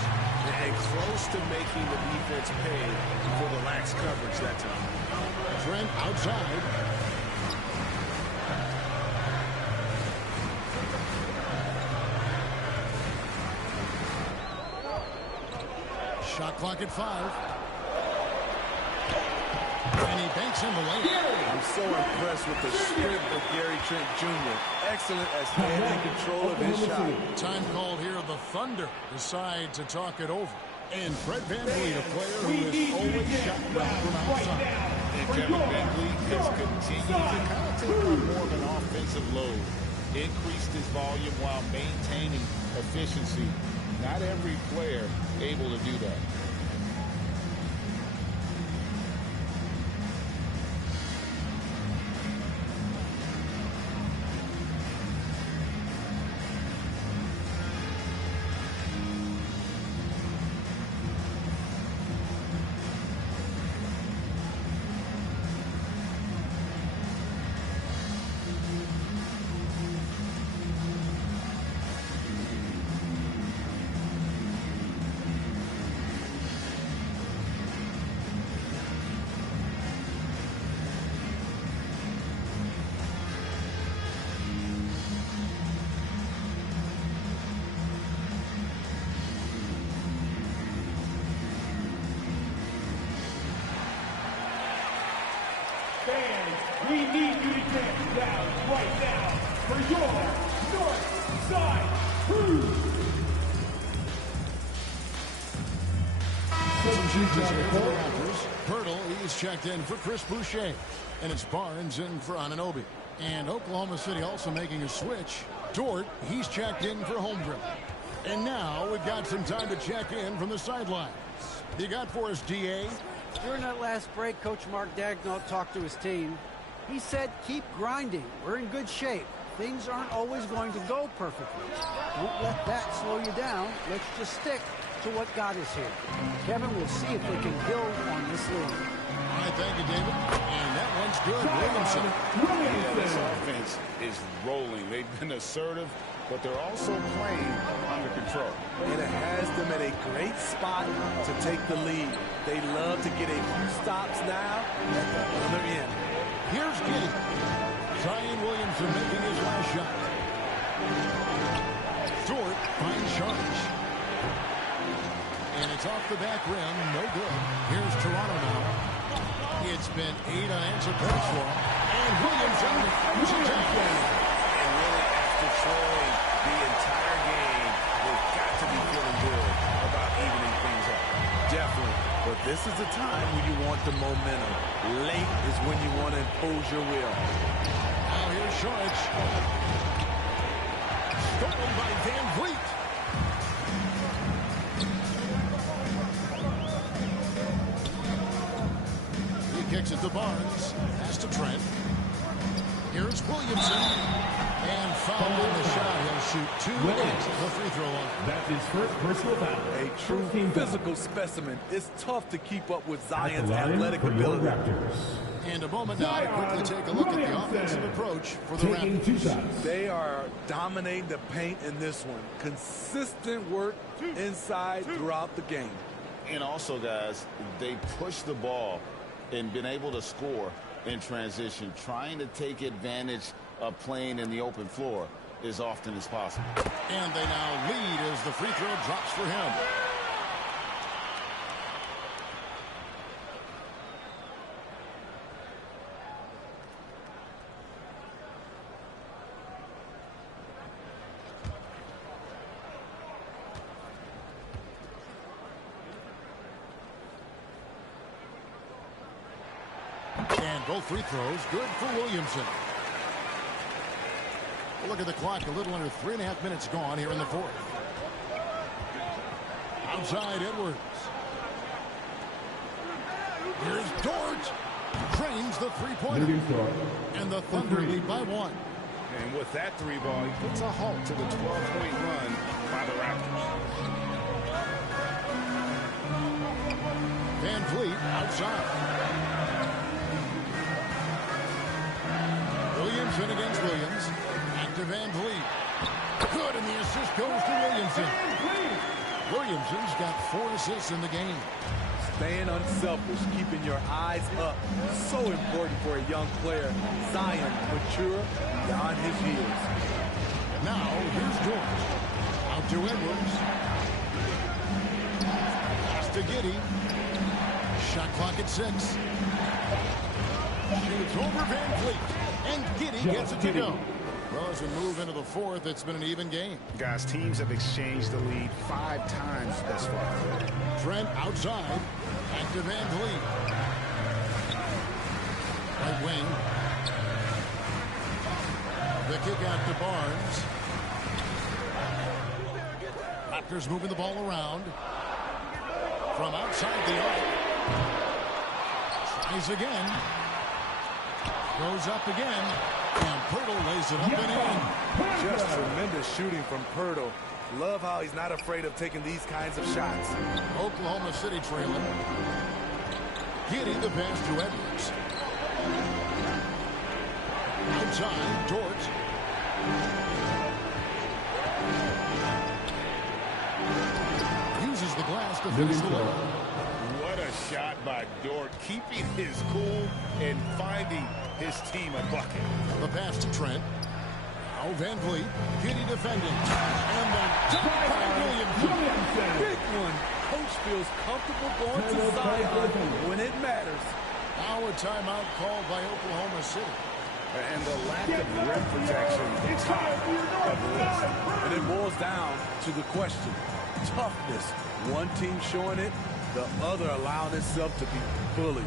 And close to making the defense pay for the lax coverage that time. Trent outside. Shot clock at 5. And he banks in the lane. I'm so impressed with the strength of Gary Trent Jr. Excellent at staying in control of his shot. Time called here. The Thunder decide to talk it over. And Fred VanVleet, a player who is always shot well from outside. And Kevin VanVleet has continued to kind of take on more of an offensive load. Increased his volume while maintaining efficiency. Not every player able to do that. Fans, we need you to get down right now for your North Side Crew. Some changes here for the Raptors. Pirtle, he's checked in for Chris Boucher. And it's Barnes in for Anunoby. And Oklahoma City also making a switch. Dort, he's checked in for Holmgren. And now we've got some time to check in from the sidelines. You got for us, DA? During that last break, Coach Mark Daigneault talked to his team. He said, keep grinding. We're in good shape. Things aren't always going to go perfectly. Don't let that slow you down. Let's just stick to what got us here. Kevin, we'll see if they can build on this lead. All right, thank you, David. And that one's good. Williamson. Yeah, this offense is rolling. They've been assertive, but they're also playing under control. And it has them at a great spot to take the lead. They love to get a few stops now at the other end. Here's Giddey. Zion Williamson making his last shot. Dort finds charge. And it's off the back rim. No good. Here's Toronto now. It's been 8 unanswered points for him. And Williamson reaches out. And really, after trailing the entire game, they've got to be feeling good about evening things up. Definitely. But this is the time when you want the momentum. Late is when you want to impose your will. Now here's Saric. Stolen by VanVleet. Kicks it to Barnes. Pass to Trent. Here's Williamson. And foul on the shot. He'll shoot 2 at the free throw line. That's his first personal foul. A true physical specimen. It's tough to keep up with Zion's athletic ability. And a moment now to quickly take a look at the offensive approach for the Raptors. They are dominating the paint in this one. Consistent work inside throughout the game. And also, guys, they push the ball and been able to score in transition, trying to take advantage of playing in the open floor as often as possible. And they now lead as the free throw drops for him. And both free throws good for Williamson. We'll look at the clock. A little under 3.5 minutes gone here in the fourth. Outside Edwards. Here's Dort. Cranes the three-pointer. And the Thunder lead by 1. And with that 3-ball, he puts a halt to the 12-point run by the Raptors. Van Vliet outside. Williamson against Williams. Back to Van Vliet. Good, and the assist goes to Williamson. Williamson's got 4 assists in the game. Staying unselfish, keeping your eyes up. So important for a young player. Zion, mature beyond his years. Now, here's George. Out to Edwards. Pass to Giddey. Shot clock at 6. Shoots over Van Vliet. And Giddey gets it to go. Well, as we move into the 4th, it's been an even game. Guys, teams have exchanged the lead 5 times thus far. Trent outside. Back to Van Vliet. Right wing. The kick out to Barnes. Raptors moving the ball around. From outside the arc. Tries again. Goes up again. And Pirtle lays it up and in. Just tremendous shooting from Pirtle. Love how he's not afraid of taking these kinds of shots. Oklahoma City trailing. Giddey the pass to Edwards. Outside, Dort. Uses the glass to finish the line. What a shot by Dort, keeping his cool and finding his team a bucket. The pass to Trent. Now Van Vliet. Giddey defending. And the dunk by Williamson. Big one. Coach feels comfortable going to Zion when it matters. Now a timeout called by Oklahoma City. And the lack of rim protection is top of the list. And it boils down to the question. Toughness. One team showing it, the other allowing itself to be bullied.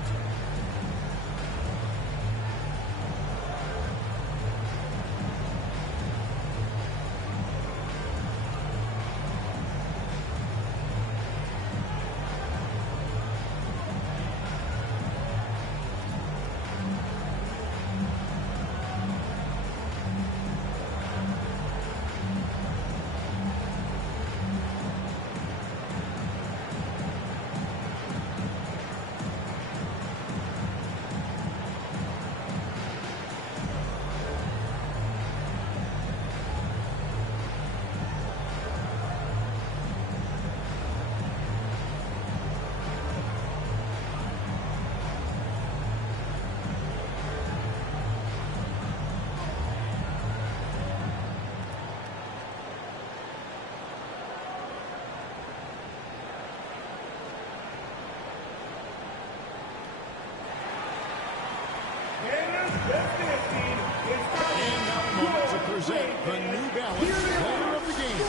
And now to present the New Balance player of the game,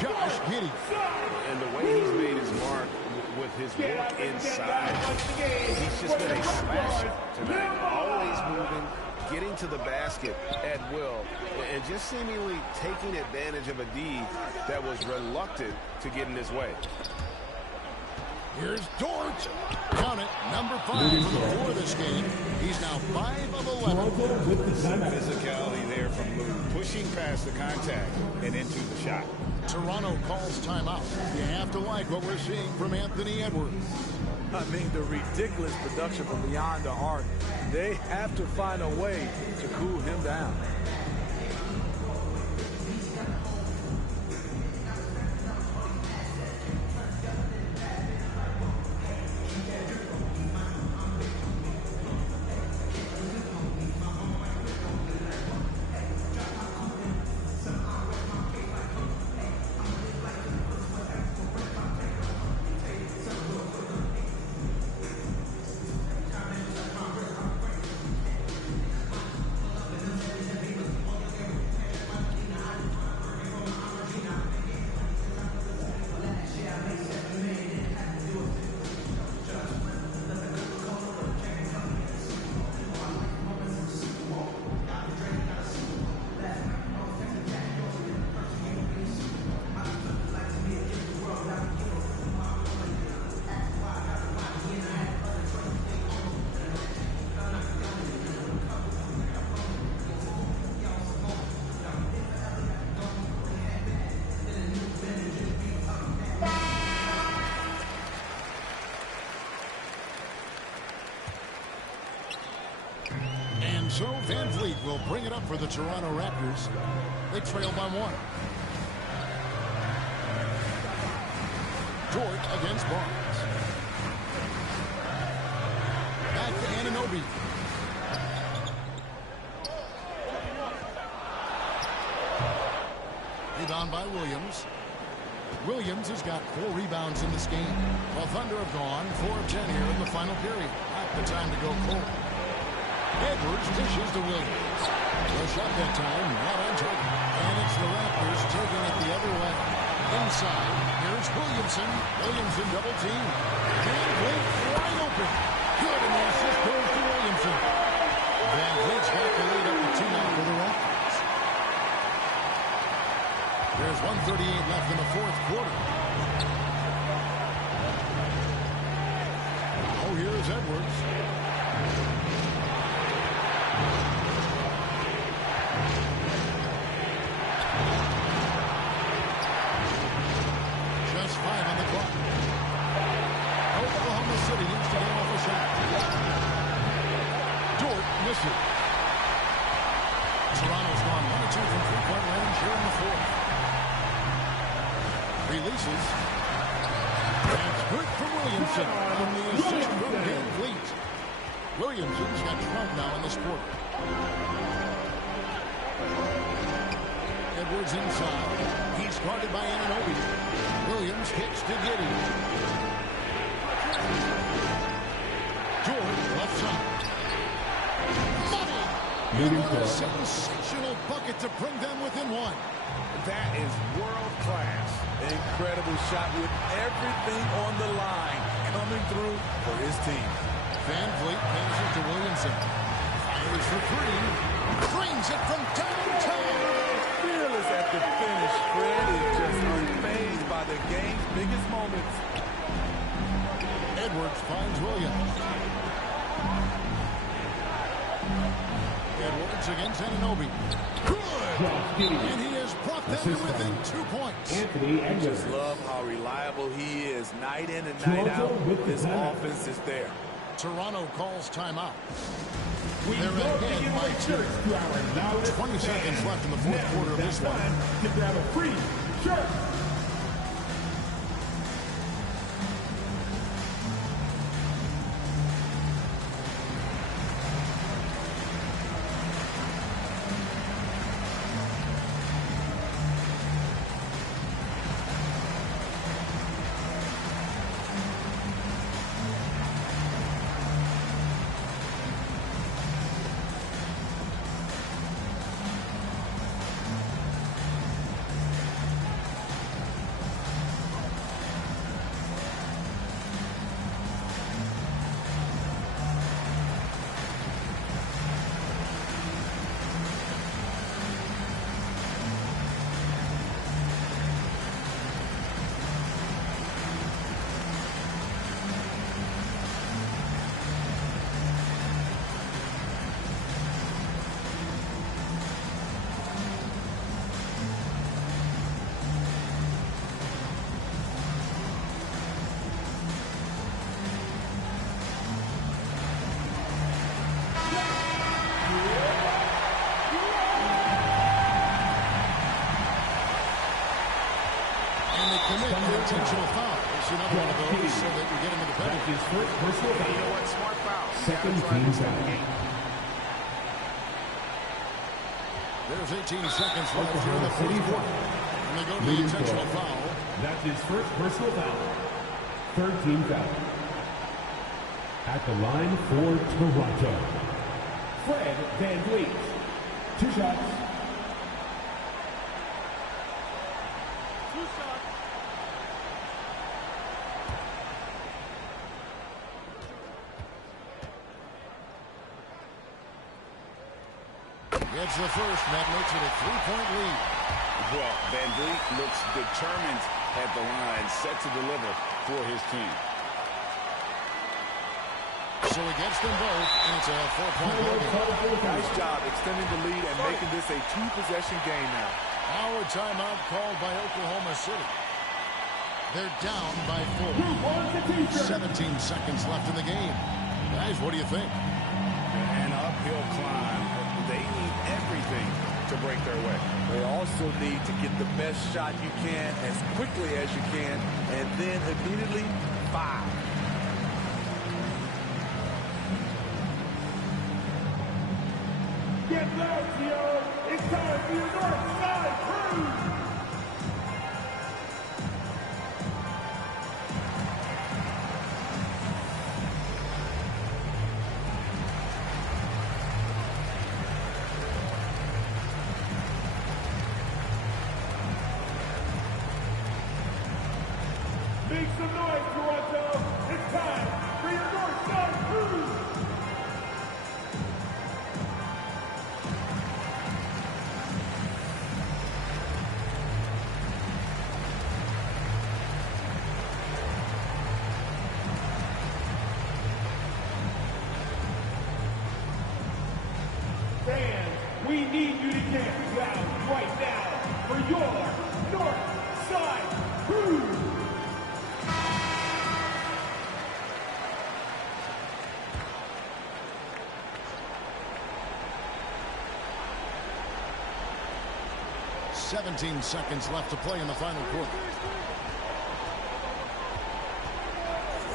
Josh Giddey. And the way he's made his mark with his work inside, he's just been a smasher tonight. Always moving, getting to the basket at will, and just seemingly taking advantage of a D that was reluctant to get in his way. Here's Dort. Count it, number 5 for the floor this game. He's now 5 of 11. Some physicality there from Lou, pushing past the contact and into the shot. Toronto calls timeout. You have to like what we're seeing from Anthony Edwards. I mean, the ridiculous production from beyond the arc. They have to find a way to cool him down. Van Vliet will bring it up for the Toronto Raptors. They trail by 1. Dort against Barnes. Back to Anunoby. Rebound by Williams. Williams has got 4 rebounds in this game. While Thunder have gone 4 of 10 here in the final period. Not the time to go cold. Edwards dishes to Williams. The shot that time, not on target. And it's the Raptors taking it the other way. Inside, here's Williamson. Williamson double team. Van Vliet wide open. Good, and the assist goes to Williamson. Van Vliet's got the lead up to 2 now for the Raptors. There's 1:38 left in the 4th quarter. Oh, here's Edwards. Just 5 on the clock. Oklahoma City needs to get off a shot. Dort misses. Toronto's gone 1 of 2 from 3-point range here in the 4th. Releases. That's good for Williamson on the assist from Van Vliet. Williamson's got 12 now in this quarter. Edwards inside. He's guarded by Anunoby. Williams kicks to Giddey. George left side. Money! A sensational bucket to bring them within 1. That is world class. Incredible shot with everything on the line coming through for his team. Van Vliet hands it to Williamson. Fires for 3. Brings it from downtown. Fearless at the finish. Fred is just unfazed by the game's biggest moments. Edwards finds Williams. Edwards against Anunoby. Good! And he has brought them to within 2 points. I just love how reliable he is night in and night out. His offense is there. Toronto calls timeout. They're ahead by 2. 20 seconds left in the 4th quarter of this one. To grab a free shirt. Intentional foul. It's another one of those so that you get him in the penalty. You know what? Smart foul. Second team foul. There's 18 seconds left here in the 4th quarter. And they go to the intentional foul. That's his first personal foul. 3rd team foul. At the line for Toronto, Fred Van Vliet. 2 shots. It's the first, that makes it a 3-point lead. Well, Van Vliet looks determined at the line, set to deliver for his team. So he gets them both, and it's a 4-point lead. Nice job extending the lead and making this a 2-possession game now. Now a timeout called by Oklahoma City. They're down by 4. 17 seconds left in the game. Guys, what do you think? An uphill climb. they need everything to break their way. They also need to get the best shot you can as quickly as you can, and then immediately fire. Get low, Theo. It's time for your north side crew. Make some noise, Toronto. It's time for your north side crew. Fans, we need you to get down right now for your north side crew. "17 seconds left to play in the final quarter.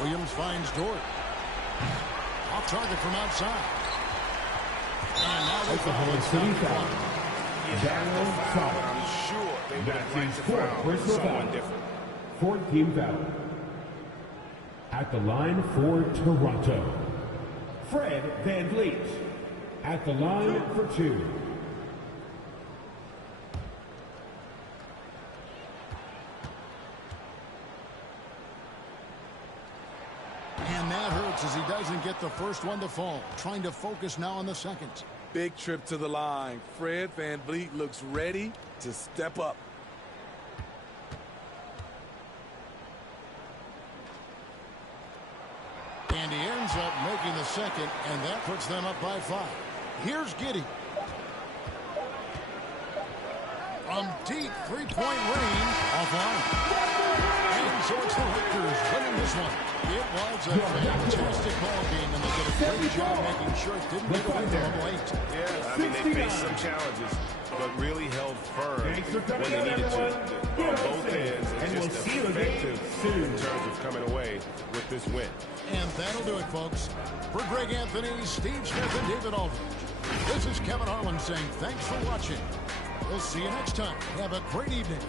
Williams finds Dort. Off target from outside. And now they foul. It's down to one. I'm sure they would have liked to foul someone different. 14 foul. At the line for Toronto, Fred VanVleet. At the line for 2. And that hurts as he doesn't get the first one to fall. Trying to focus now on the second. Big trip to the line. Fred VanVleet looks ready to step up. And he ends up making the second, and that puts them up by 5. Here's Giddey. From deep three-point range, offline. And so it's the Raptors winning this one. It was a fantastic ball game, and they did a great job making sure it didn't get away to level 8. Yeah, I mean, they faced some challenges, but really held firm when they needed to. On both ends, and just effective in terms of coming away with this win. And that'll do it, folks. For Greg Anthony, Steve Smith, and David Aldridge, this is Kevin Harlan saying thanks for watching. We'll see you next time. Have a great evening.